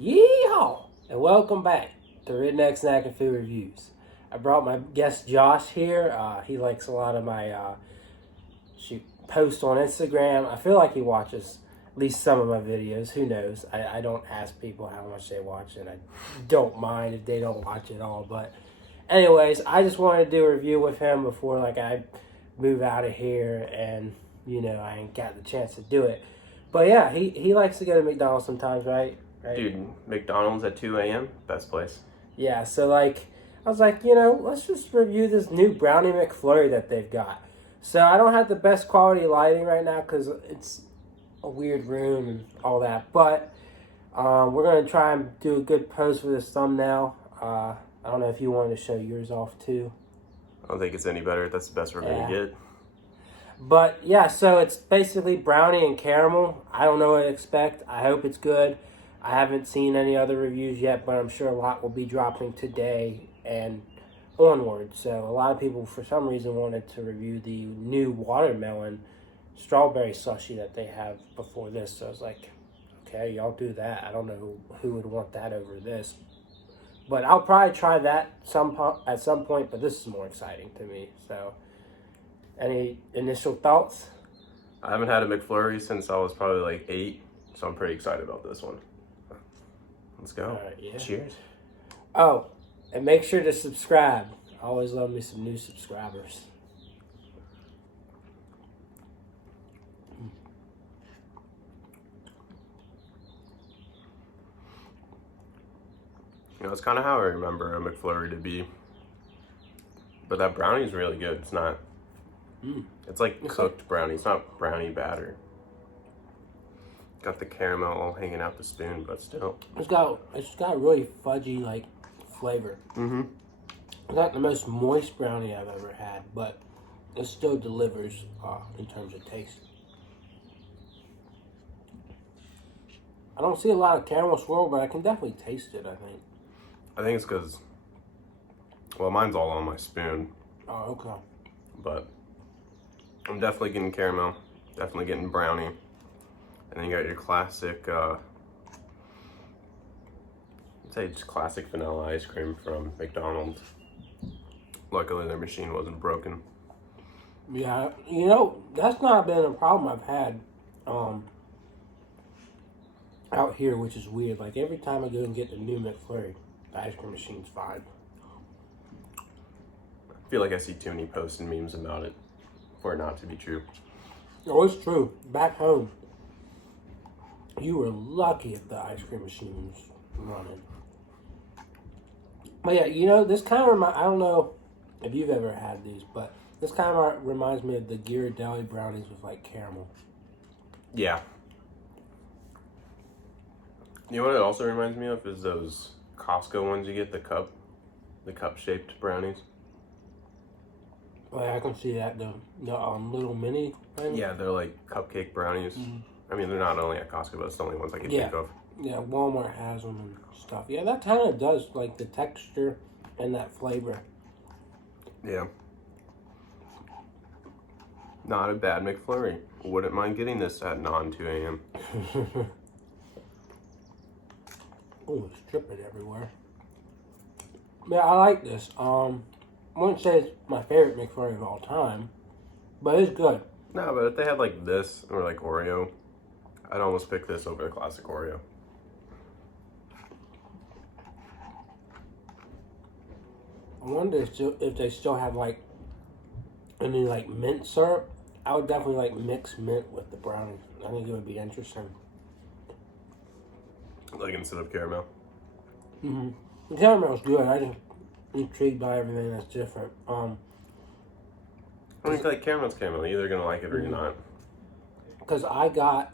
Yeehaw! And welcome back to Redneck Snack and Food Reviews. I brought my guest Josh here. He likes a lot of my posts on Instagram. I feel like he watches at least some of my videos. Who knows? I don't ask people how much they watch, and I don't mind if they don't watch it all. But anyways, I just wanted to do a review with him before I move out of here, and I ain't got the chance to do it. But yeah, he likes to go to McDonald's sometimes, right? Right. Dude, McDonald's at 2 a.m. Best place. Yeah, so I was like, let's just review this new Brownie McFlurry that they've got. So I don't have the best quality lighting right now because it's a weird room and all that. But we're going to try and do a good pose for this thumbnail. I don't know if you wanted to show yours off too. I don't think it's any better. That's the best we're going to get. But yeah, so it's basically brownie and caramel. I don't know what to expect. I hope it's good. I haven't seen any other reviews yet, but I'm sure a lot will be dropping today and onward. So a lot of people, for some reason, wanted to review the new watermelon strawberry slushie that they have before this. So I was like, okay, y'all do that. I don't know who would want that over this. But I'll probably try that at some point, but this is more exciting to me. So any initial thoughts? I haven't had a McFlurry since I was probably like 8, so I'm pretty excited about this one. Let's go. All right, yeah. Cheers. Oh, and make sure to subscribe. I always love me some new subscribers. It's kind of how I remember a McFlurry to be. But that brownie's really good. It's not... It's like cooked brownie. It's not brownie batter. Got the caramel all hanging out the spoon, but still. It's got really fudgy flavor. Mm-hmm. It's not the most moist brownie I've ever had, but it still delivers in terms of taste. I don't see a lot of caramel swirl, but I can definitely taste it, I think. I think it's because, well, mine's all on my spoon. Oh, okay. But I'm definitely getting caramel, definitely getting brownie. And then you got your classic, I'd say just classic vanilla ice cream from McDonald's. Luckily their machine wasn't broken. Yeah, that's not been a problem I've had out here, which is weird. Like every time I go and get the new McFlurry, the ice cream machine's fine. I feel like I see too many posts and memes about it for it not to be true. Oh, it's true. Back home, you were lucky if the ice cream machine was running. But yeah, this kind of I don't know if you've ever had these, but this kind of reminds me of the Ghirardelli brownies with caramel. Yeah. You know what it also reminds me of is those Costco ones you get, the cup-shaped brownies. Oh, yeah, I can see that, the little mini thing. Yeah, they're like cupcake brownies. Mm-hmm. I mean, they're not only at Costco, but it's the only ones I can think of. Yeah, Walmart has them and stuff. Yeah, that kind of does, the texture and that flavor. Yeah. Not a bad McFlurry. Wouldn't mind getting this at non-2 a.m. Oh, it's dripping everywhere. Yeah, I like this. I wouldn't say it's my favorite McFlurry of all time, but it's good. No, but if they had this or Oreo, I'd almost pick this over the classic Oreo. I wonder if they still have any mint syrup. I would definitely mix mint with the brownie. I think it would be interesting. Instead of caramel. Mm-hmm. The caramel's good. I just intrigued by everything that's different. I mean, caramel's caramel. You're either gonna like it or you're not. Because I got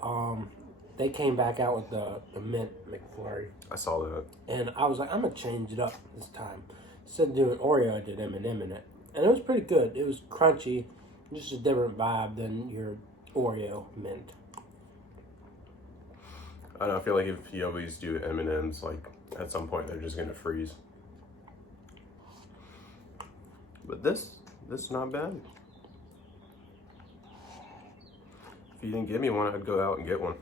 they came back out with the mint McFlurry. I saw that. And I was like, I'm gonna change it up this time. Instead of doing Oreo, I did M&M in it, and it was pretty good. It was crunchy, just a different vibe than your Oreo mint. I don't know, I feel like if you always do M&Ms, at some point they're just gonna freeze. But this is not bad. If you didn't give me one, I'd go out and get one.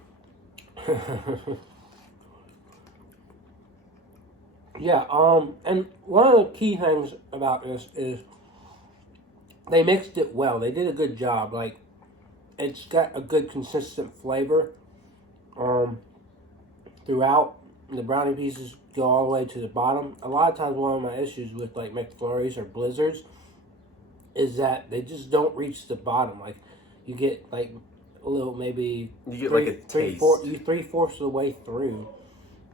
Yeah, and one of the key things about this is they mixed it well. They did a good job. Like, it's got a good consistent flavor throughout. The brownie pieces go all the way to the bottom. A lot of times, one of my issues with like McFlurries or Blizzards is that they just don't reach the bottom. Like, you get like a little, maybe You get like a taste. 3/4 of the way through,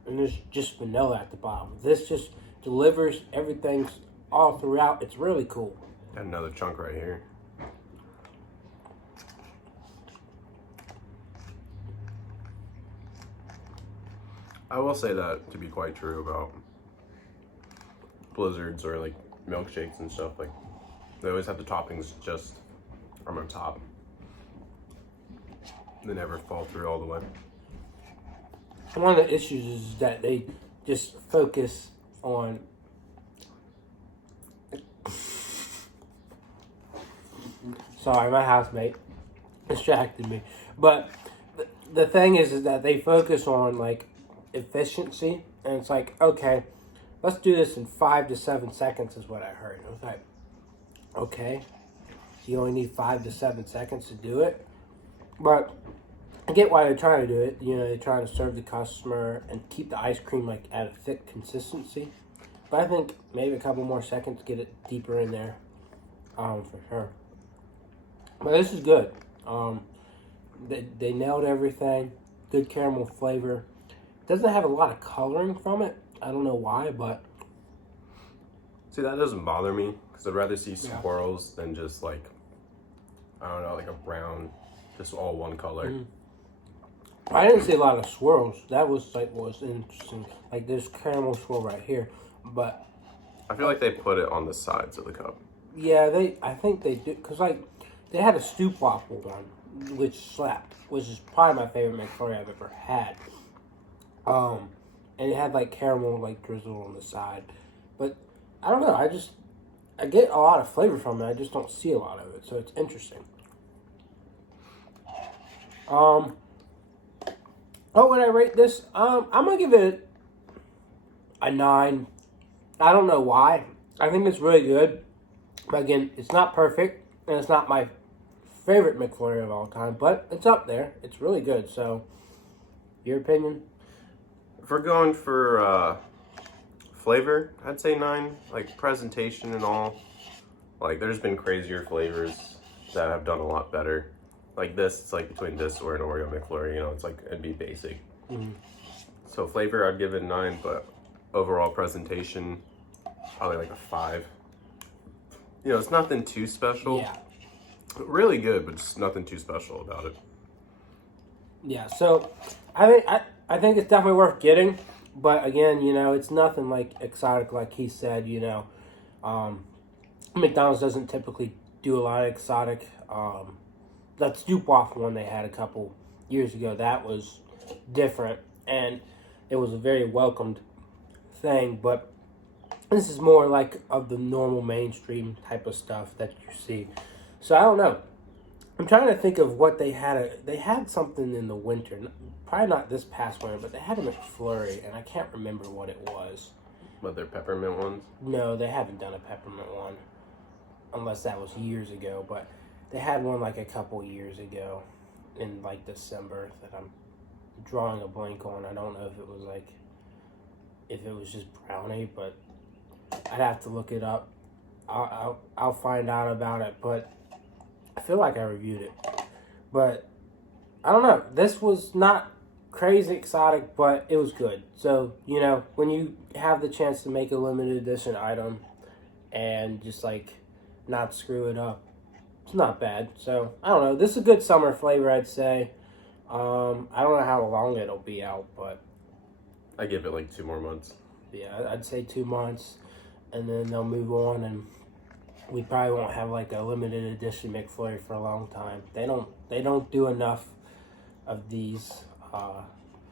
and there's just vanilla at the bottom. This just delivers everything all throughout. It's really cool. Got another chunk right here. I will say that to be quite true about Blizzards or like milkshakes and stuff. Like, they always have the toppings just from on top. They never fall through all the way. One of the issues is that they just focus on sorry, my housemate distracted me. But the thing is that they focus on like efficiency, and it's like, okay, let's do this in 5 to 7 seconds is what I heard. I was like, okay, so you only need 5 to 7 seconds to do it. But I get why they're trying to do it. You know, they're trying to serve the customer and keep the ice cream like at a thick consistency. But I think maybe a couple more seconds to get it deeper in there, for sure. But this is good. They nailed everything. Good caramel flavor. Doesn't have a lot of coloring from it. I don't know why, but see, that doesn't bother me because I'd rather see swirls than just like, I don't know, like a brown, just all one color. I didn't see a lot of swirls. That was like what was interesting. Like this caramel swirl right here, but I feel like they put it on the sides of the cup. yeah, I think they do, because like they had a stoop waffle one, which slapped, which is probably my favorite McFlurry I've ever had. And it had like caramel like drizzle on the side, but I don't know. I get a lot of flavor from it. I just don't see a lot of it, so it's interesting. What would I rate this? I'm gonna give it a 9. I don't know why. I think it's really good, but again, it's not perfect, and it's not my favorite McFlurry of all time, but it's up there. It's really good. So, your opinion? If we're going for flavor, I'd say 9. Like presentation and all, like there's been crazier flavors that have done a lot better. Like this, it's like between this or an Oreo McFlurry, you know, it's like, it'd be basic. So flavor, I'd give it a 9, but overall presentation, probably like a 5. You know, it's nothing too special. Yeah. Really good, but just nothing too special about it. Yeah, so I think it's definitely worth getting, but again, you know, it's nothing like exotic, like he said. You know, McDonald's doesn't typically do a lot of exotic. That stoop waffle one they had a couple years ago, that was different, and it was a very welcomed thing. But this is more like of the normal mainstream type of stuff that you see. So I don't know. I'm trying to think of what they had. They had something in the winter. Probably not this past winter, but they had a McFlurry, and I can't remember what it was. But they're peppermint ones? No, they haven't done a peppermint one. Unless that was years ago. But they had one like a couple years ago in like December that I'm drawing a blank on. I don't know if it was like, if it was just Brownie, but I'd have to look it up. I'll find out about it, but I feel like I reviewed it. But I don't know. This was not crazy exotic, but it was good. So, you know, when you have the chance to make a limited edition item and just like not screw it up, it's not bad. So, I don't know. This is a good summer flavor, I'd say. I don't know how long it'll be out, but I give it like 2 more months. Yeah, I'd say 2 months, and then they'll move on, and we probably won't have like a limited edition McFlurry for a long time. They don't do enough of these.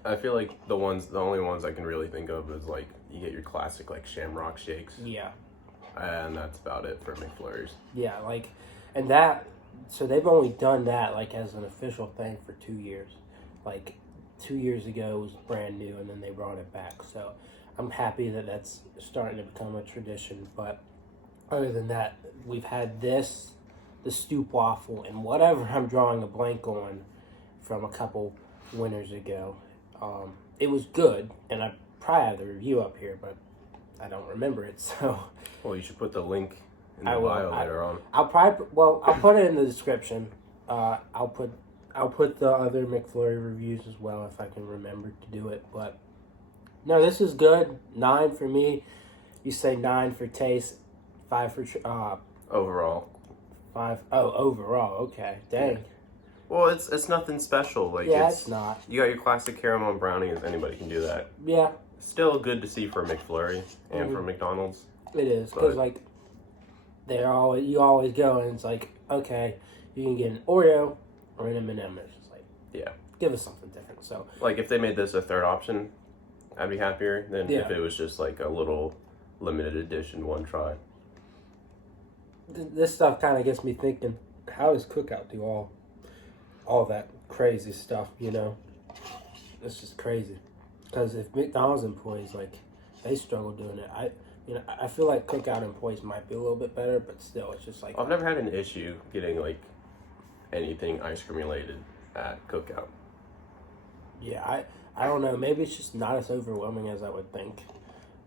I feel like the only ones I can really think of is like you get your classic like Shamrock shakes. Yeah. And that's about it for McFlurries. Yeah, like, and that, so they've only done that like as an official thing for 2 years. Like 2 years ago it was brand new, and then they brought it back. So I'm happy that that's starting to become a tradition. But other than that, we've had this, the Stoop waffle, and whatever I'm drawing a blank on from a couple winters ago. It was good, and I probably have the review up here, but I don't remember it. So, well, you should put the link in the bio later on. I'll put it in the description. I'll put the other McFlurry reviews as well if I can remember to do it. But no, this is good. 9 for me. You say 9 for taste, 5 for overall. 5. Oh, overall. Okay, dang. Yeah. Well, it's nothing special. Like, yeah, it's not. You got your classic caramel and brownies. Anybody can do that. Yeah. Still good to see for a McFlurry and for McDonald's. It is, because like you always go and it's like, okay, you can get an Oreo or an M&M. It's just like, yeah, give us something different. So like if they made this a third option, I'd be happier than yeah. if it was just like a little limited edition one try. This stuff kind of gets me thinking, how does Cookout do all that crazy stuff, you know? It's just crazy. Because if McDonald's employees, like, they struggle doing it, I feel like Cookout employees might be a little bit better, but still, it's just like... I've never had an issue getting, like, anything ice cream related at Cookout. Yeah, I don't know. Maybe it's just not as overwhelming as I would think.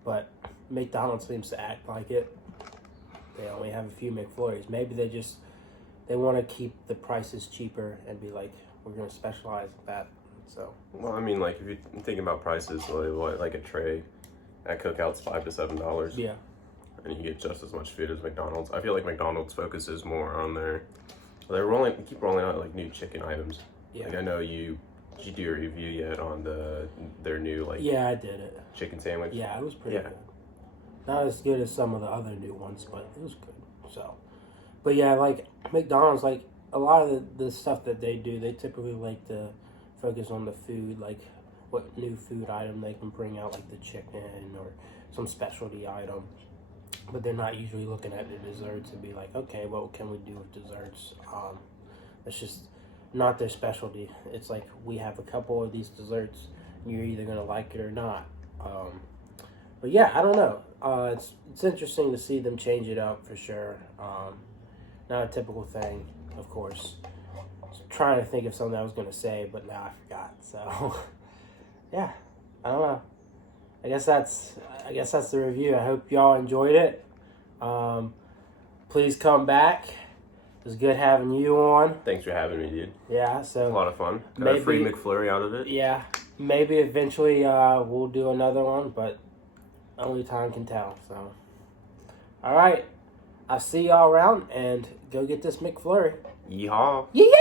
But McDonald's seems to act like it. They only have a few McFlurries. Maybe they want to keep the prices cheaper and be like, we're going to specialize in that. So. Well, I mean, like, if you're thinking about prices, like a tray at Cookout's $5 to $7. Yeah. And you get just as much food as McDonald's. I feel like McDonald's focuses more on they keep rolling out like new chicken items. Yeah. Like I know did you do a review yet on their new like? Yeah, I did it. Chicken sandwich. Yeah, it was pretty good. Not as good as some of the other new ones, but it was good. So, but yeah, like McDonald's, like a lot of the stuff that they do, they typically like to focus on the food, like what new food item they can bring out, like the chicken or some specialty item. But they're not usually looking at the desserts and be like, okay, what can we do with desserts? It's just not their specialty. It's like, we have a couple of these desserts, and you're either going to like it or not. But yeah, I don't know. It's interesting to see them change it up for sure. Not a typical thing, of course. Trying to think of something I was going to say, but now I forgot. So, yeah, I don't know. I guess that's the review. I hope y'all enjoyed it. Please come back. It was good having you on. Thanks for having me, dude. Yeah, so a lot of fun. Got a free McFlurry out of it. Yeah, maybe eventually we'll do another one, but only time can tell. So, all right, I'll see y'all around and go get this McFlurry. Yeehaw! Yee!